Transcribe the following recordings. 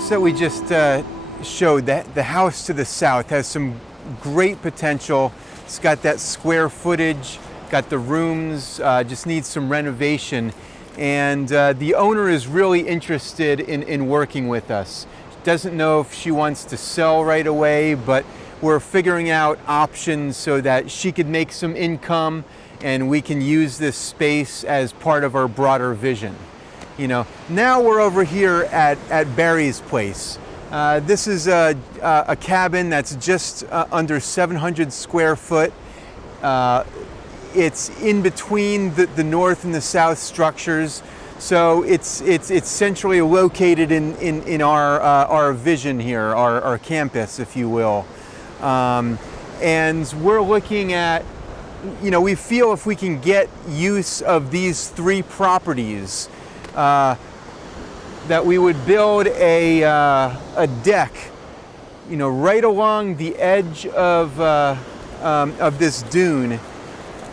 house that we just showed, the house to the south, has some great potential. It's got that square footage, got the rooms, just needs some renovation. And the owner is really interested in working with us. Doesn't know if she wants to sell right away, but we're figuring out options so that she could make some income and we can use this space as part of our broader vision. You know, now we're over here at Barry's place. This is a cabin that's just under 700 square foot. It's in between the north and the south structures, so it's centrally located in our vision here, our campus, if you will. And we're looking at, you know, we feel if we can get use of these three properties, that we would build a deck, you know, right along the edge of this dune.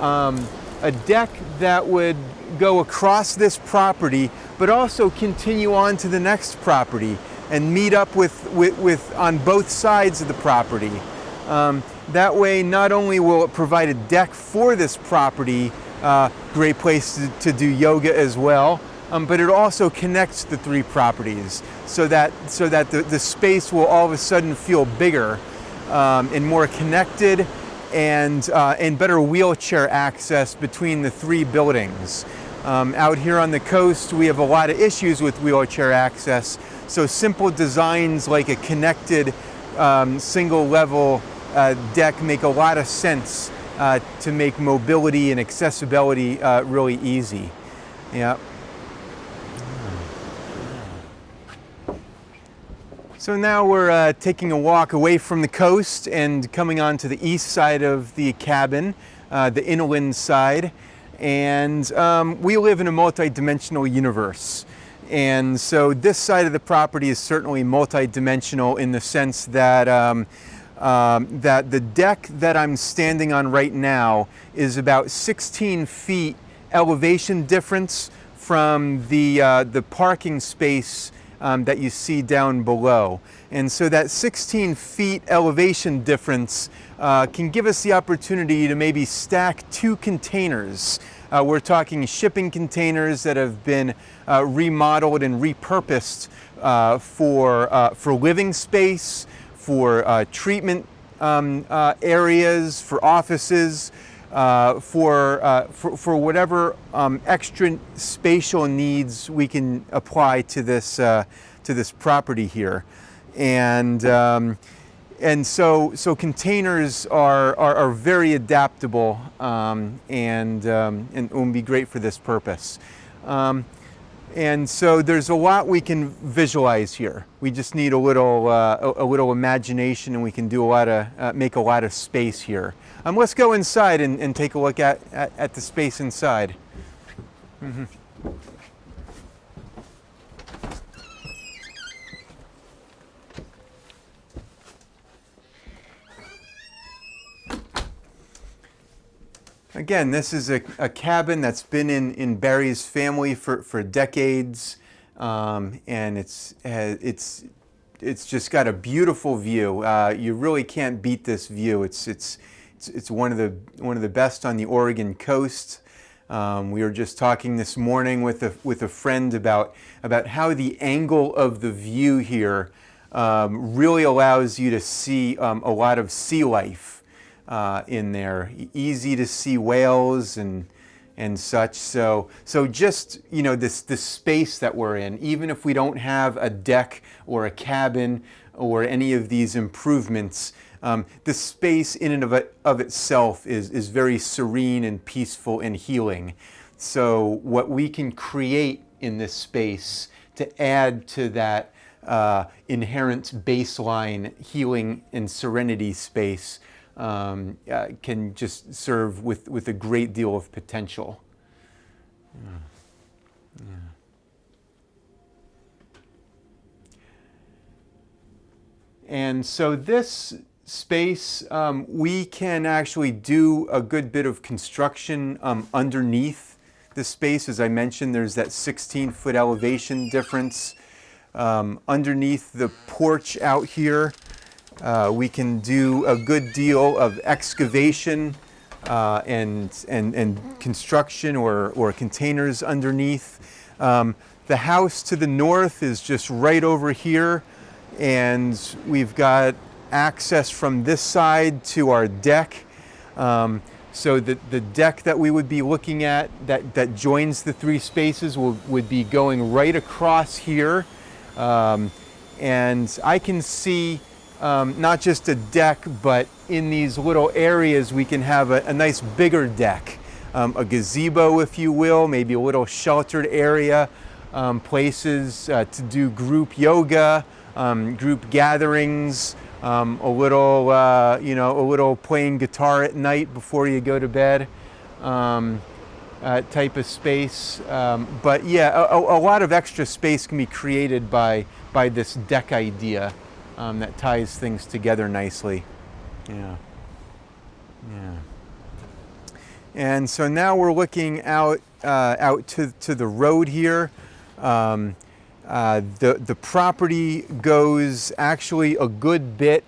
A deck that would go across this property, but also continue on to the next property and meet up with on both sides of the property. That way, not only will it provide a deck for this property, great place to do yoga as well, but it also connects the three properties so that the space will all of a sudden feel bigger and more connected, and better wheelchair access between the three buildings. Out here on the coast, we have a lot of issues with wheelchair access, so simple designs like a connected single level deck make a lot of sense to make mobility and accessibility really easy. Yeah. So now we're taking a walk away from the coast and coming on to the east side of the cabin, the inland side. And we live in a multi-dimensional universe. And so this side of the property is certainly multi-dimensional in the sense that, that the deck that I'm standing on right now is about 16 feet elevation difference from the parking space that you see down below. And so that 16 feet elevation difference can give us the opportunity to maybe stack two containers. We're talking shipping containers that have been remodeled and repurposed for living space, for treatment areas, for offices, for whatever extra spatial needs we can apply to this property here. And so containers are very adaptable and will be great for this purpose. And so there's a lot we can visualize here. We just need a little imagination, and we can do make a lot of space here. Let's go inside and take a look at the space inside. Mm-hmm. Again, this is a cabin that's been in Barry's family for decades, and it's just got a beautiful view. You really can't beat this view. It's one of the best on the Oregon coast. We were just talking this morning with a friend about how the angle of the view here really allows you to see a lot of sea life in there. Easy to see whales and such. So just, you know, this space that we're in, even if we don't have a deck or a cabin or any of these improvements, the space in and of itself is very serene and peaceful and healing. So what we can create in this space to add to that inherent baseline healing and serenity space can just serve with a great deal of potential. Yeah. And so this space, we can actually do a good bit of construction underneath the space. As I mentioned, there's that 16-foot elevation difference. underneath the porch out here. We can do a good deal of excavation and construction or containers underneath. The house to the north is just right over here, and we've got access from this side to our deck. So the deck that we would be looking at that joins the three spaces would be going right across here. And I can see not just a deck, but in these little areas we can have a nice bigger deck. A gazebo, if you will, maybe a little sheltered area, places to do group yoga, group gatherings, a little playing guitar at night before you go to bed type of space. But yeah, a lot of extra space can be created by this deck idea that ties things together nicely. Yeah. Yeah. And so now we're looking out to the road here. The property goes actually a good bit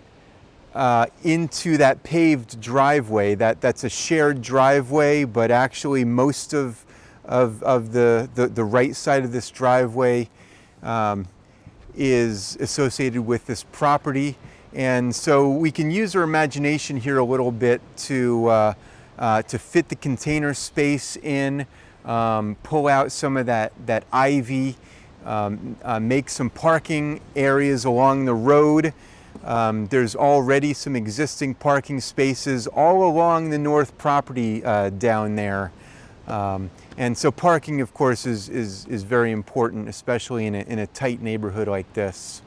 into that paved driveway. That's a shared driveway, but actually most of the right side of this driveway is associated with this property. And so we can use our imagination here a little bit to fit the container space in, pull out some of that ivy, make some parking areas along the road. There's already some existing parking spaces all along the north property down there. And so parking, of course, is very important, especially in a tight neighborhood like this.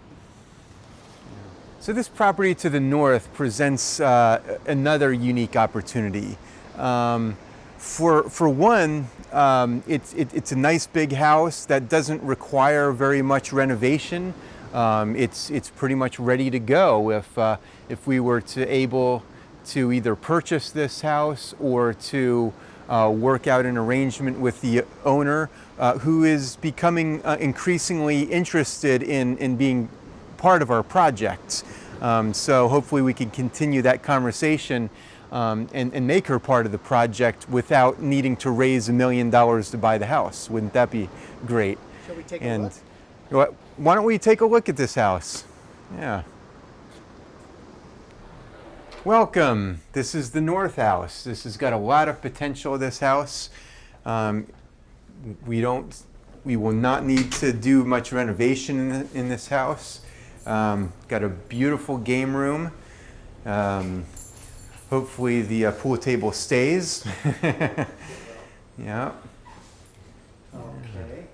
So this property to the north presents another unique opportunity. For one, it's a nice big house that doesn't require very much renovation. It's pretty much ready to go if we were able to either purchase this house or to work out an arrangement with the owner, who is becoming increasingly interested in being part of our project. So hopefully we can continue that conversation and make her part of the project without needing to raise $1 million to buy the house. Wouldn't that be great? Shall we take a look? Why don't we take a look at this house? Yeah. Welcome. This is the north house. This has got a lot of potential, this house. We will not need to do much renovation in this house. Got a beautiful game room. Hopefully the pool table stays. Yeah. Okay.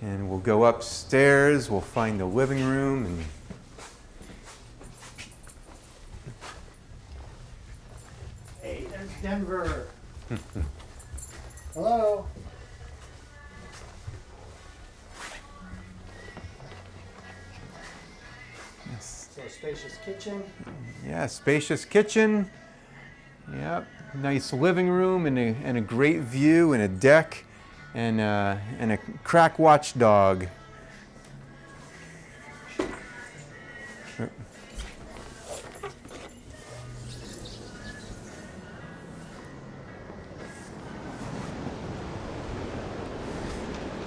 And we'll go upstairs. We'll find the living room and. Hey, there's Denver. Hello. Yes. So spacious kitchen. Yeah, spacious kitchen. Yep, nice living room and a great view and a deck and a crack watchdog.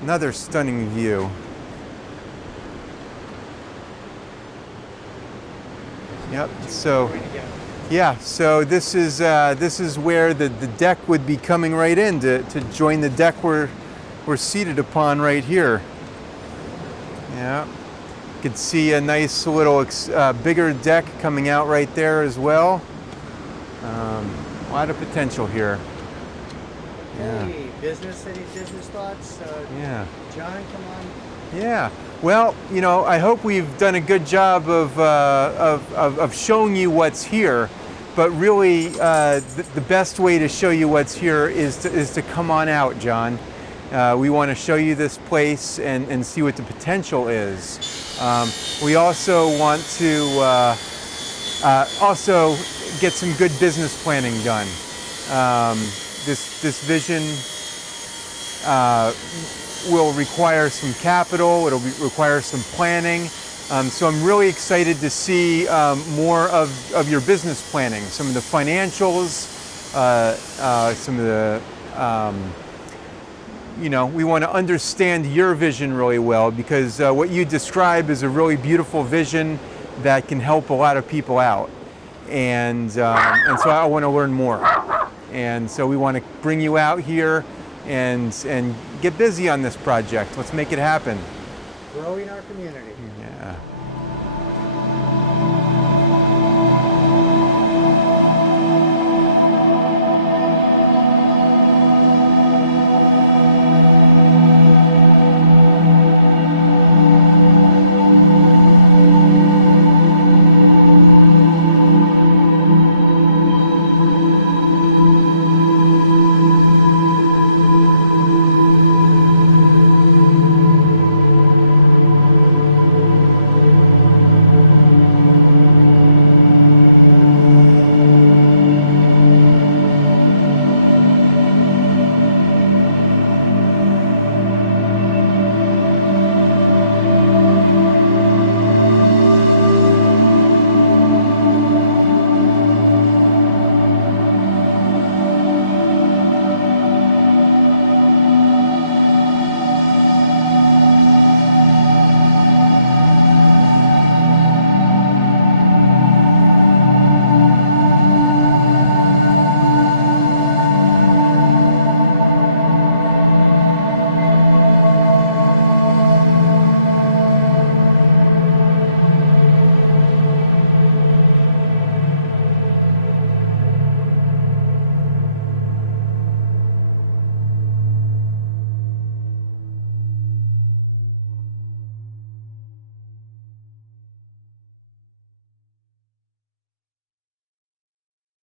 Another stunning view. Yep. So, yeah. So this is where the deck would be coming right in to join the deck we're seated upon right here. Yeah. You could see a nice little bigger deck coming out right there as well. A lot of potential here. Yeah. Hey, any business thoughts? Yeah. John, come on. Yeah. Well, you know, I hope we've done a good job of showing you what's here, but really the best way to show you what's here is to come on out, John. We want to show you this place and see what the potential is. We also want to also get some good business planning done. This vision will require some capital, it'll require some planning. So I'm really excited to see more of your business planning, some of the financials, some of the, we want to understand your vision really well, because what you describe is a really beautiful vision that can help a lot of people out. And so I want to learn more. And so we want to bring you out here and get busy on this project. Let's make it happen. Growing our community.